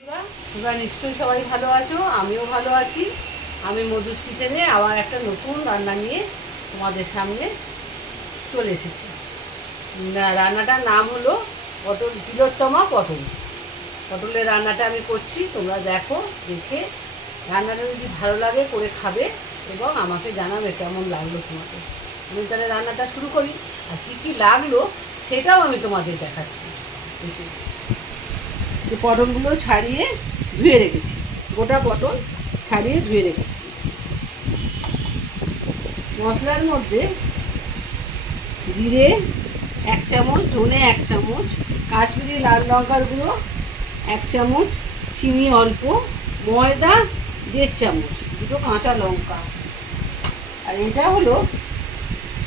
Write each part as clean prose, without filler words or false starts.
তোমরা নিশ্চয়ই সবাই ভালো আছো, আমিও ভালো আছি। আমি মধুস কিচেনে আবার একটা নতুন রান্না নিয়ে তোমাদের সামনে চলে এসেছি। রান্নাটার নাম হলো তিলোত্তমা পটল। পটলের রান্নাটা আমি করছি, তোমরা দেখো, দেখে রান্নাটা যদি ভালো লাগে করে খাবে এবং আমাকে জানাবে কেমন লাগলো তোমাদের। আমি তাহলে রান্নাটা শুরু করি। আর কী কী লাগলো সেটাও আমি তোমাদের দেখাচ্ছি। যে পটলগুলো ছাড়িয়ে ধুয়ে রেখেছি, গোটা পটল ছাড়িয়ে ধুয়ে রেখেছি। মশলার মধ্যে জিরে 1 চামচ, ধনে 1 চামচ, কাশ্মীরি লাল লঙ্কার গুঁড়ো 1 চামচ, চিনি অল্প, ময়দা 1.5 চামচ, দুটো কাঁচা লঙ্কা। আর এটা হলো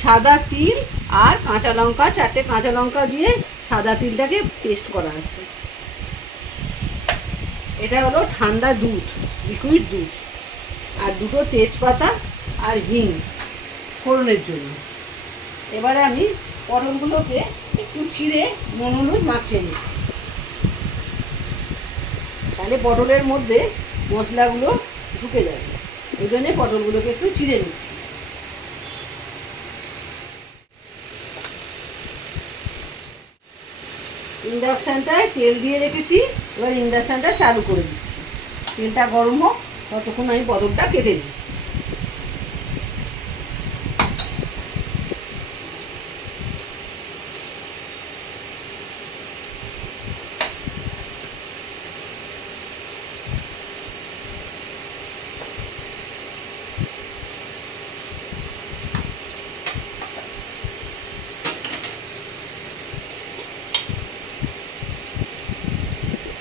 সাদা তিল আর কাঁচা লঙ্কা, 4টে কাঁচা লঙ্কা দিয়ে সাদা তিলটাকে পেস্ট করা আছে। এটা হলো ঠান্ডা দুধ, লিকুইড দুধ, আর দুটো তেজপাতা আর হিং ফোড়নের জন্য। এবারে আমি পটলগুলোকে একটু চিড়ে নুন হলুদ মাখিয়ে নিচ্ছি, তাহলে পটলের মধ্যে মশলাগুলো ঢুকে যাবে। ওই জন্যে পটলগুলোকে একটু চিড়ে নিচ্ছি। ইন্ডাকশানটায় তেল দিয়ে রেখেছি, এবার ইন্ডাকশানটা চালু করে দিচ্ছি। তেলটা গরম হোক, ততক্ষণ আমি পটলটা কেটে নিই।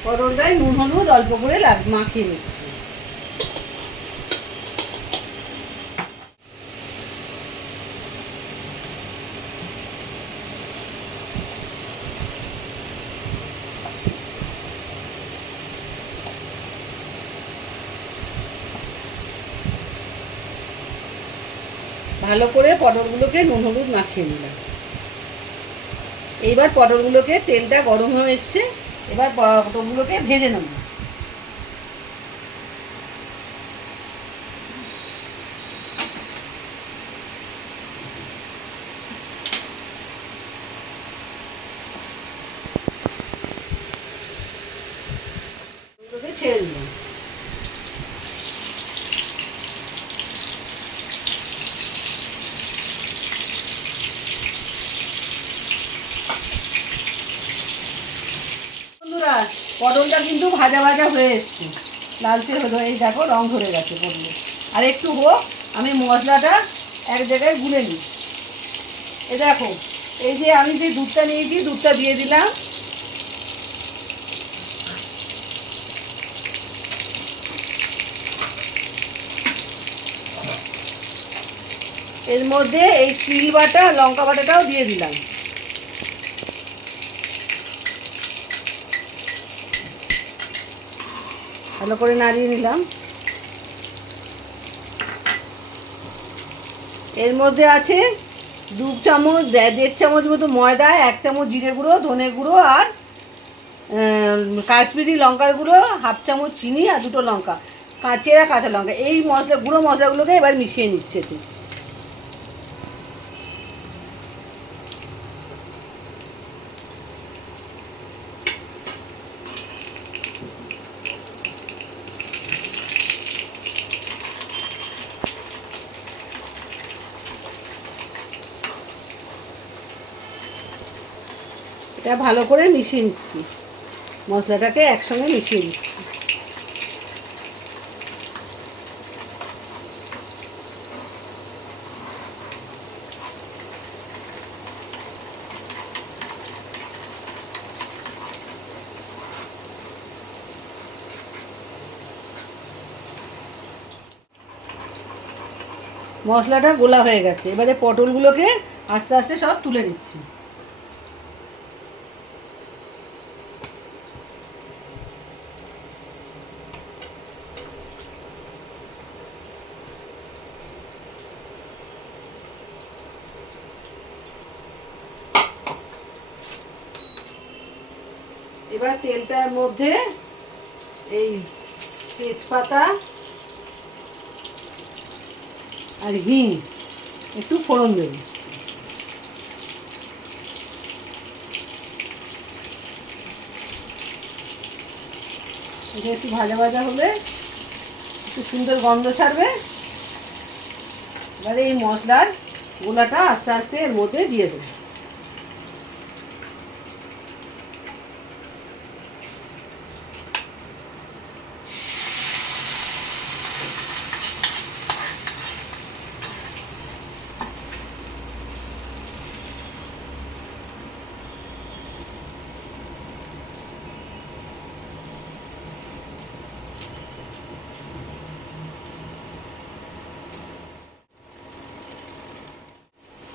পটলটায় নুন হলুদ অল্প করে মাখিয়ে নিচ্ছি। ভালো করে পটলগুলোকে নুন হলুদ মাখিয়ে নিলাম। এইবার পটলগুলোকে, তেলটা গরম হয়ে এসছে, এবার পটলগুলোকে ভেজে নেব। ছেড়ে দিলাম। বন্ধুরা, পটলটা কিন্তু ভাজা ভাজা হয়ে এসছে, লালচে হলো, এই দেখো রং ধরে গেছে পটল। আর একটু হোক, আমি মশলাটা এক জায়গায় গুলে নিই। এ দেখো, এই যে আমি যে দুধটা নিয়েছি, দুধটা দিয়ে দিলাম। এর মধ্যে এই তিল বাটা, লঙ্কা বাটাটাও দিয়ে দিলাম। ভালো করে নাড়িয়ে নিলাম। এর মধ্যে আছে 2 চামচ, 1.5 চামচ মতো ময়দা, 1 চামচ জিরে গুঁড়ো, ধনে গুঁড়ো, আর কাশ্মীরি লঙ্কার গুঁড়ো 1/2 চামচ, চিনি, আর দুটো লঙ্কা, চেরা কাঁচা লঙ্কা। এই গুঁড়ো মশলাগুলোকে এবার মিশিয়ে নিচ্ছে একটু। এটা ভালো করে মিশিয়ে নিচ্ছি, মশলাটাকে একসঙ্গে মিশিয়ে দিচ্ছি। মশলাটা গোলা হয়ে গেছে, এবারে পটলগুলোকে আস্তে আস্তে সব তুলে নিচ্ছি। এবার তেলটার মধ্যে এই তেজপাতা আর হিং একটু ফোড়ন দেব। এটা একটু ভাজা ভাজা হলে একটু সুন্দর গন্ধ ছাড়বে। এবারে এই মশলার গোলাটা আস্তে আস্তে এর মধ্যে দিয়ে দেবো।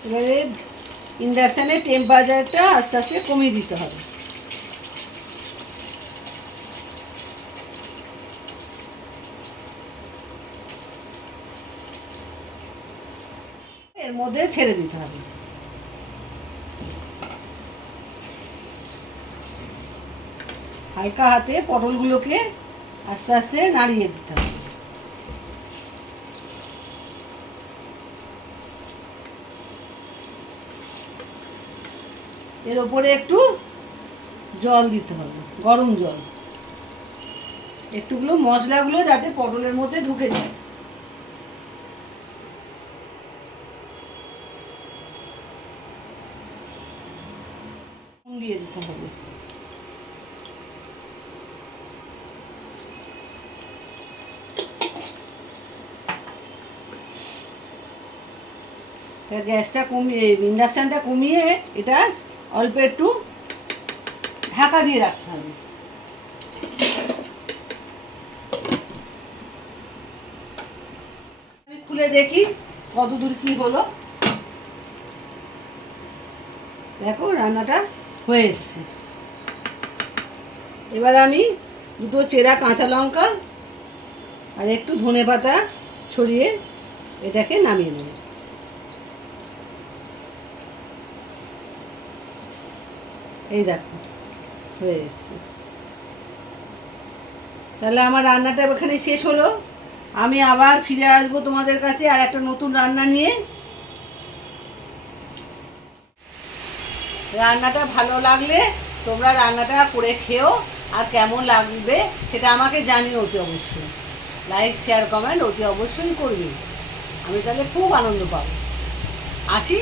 এবারে ইন্ডাকশানের টেম্পারেচারটা আস্তে আস্তে কমিয়ে দিতে হবে। এর মধ্যে ছেড়ে দিতে হবে। হালকা হাতে পটলগুলোকে আস্তে আস্তে নাড়িয়ে দিতে হবে। এর ওপরে একটু জল দিতে হবে, গরম জল, একটুগুলো মশলাগুলো যাতে পটলের মধ্যে ঢুকে যায়। দিয়ে দিতে হবে। গ্যাসটা কমিয়ে, ইন্ডাকশানটা কমিয়ে এটা অল্প একটু ঢাকা দিয়ে রাখতে হবে। আমি খুলে দেখি কত দূর কি হলো। দেখো রান্নাটা হয়ে এসছে। এবার আমি দুটো চেরা কাঁচা লঙ্কা আর একটু ধনেপাতা ছড়িয়ে এটাকে নামিয়ে নেব। এই দেখো হয়ে এসছে। তাহলে আমার রান্নাটা এখানে শেষ হলো। আমি আবার ফিরে আসবো তোমাদের কাছে আর একটা নতুন রান্না নিয়ে। রান্নাটা ভালো লাগলে তোমরা রান্নাটা করে খেও, আর কেমন লাগবে সেটা আমাকে জানিও অতি অবশ্যই। লাইক শেয়ার কমেন্ট অতি অবশ্যই করবে। আমি তাহলে খুব আনন্দ পাবো। আসি।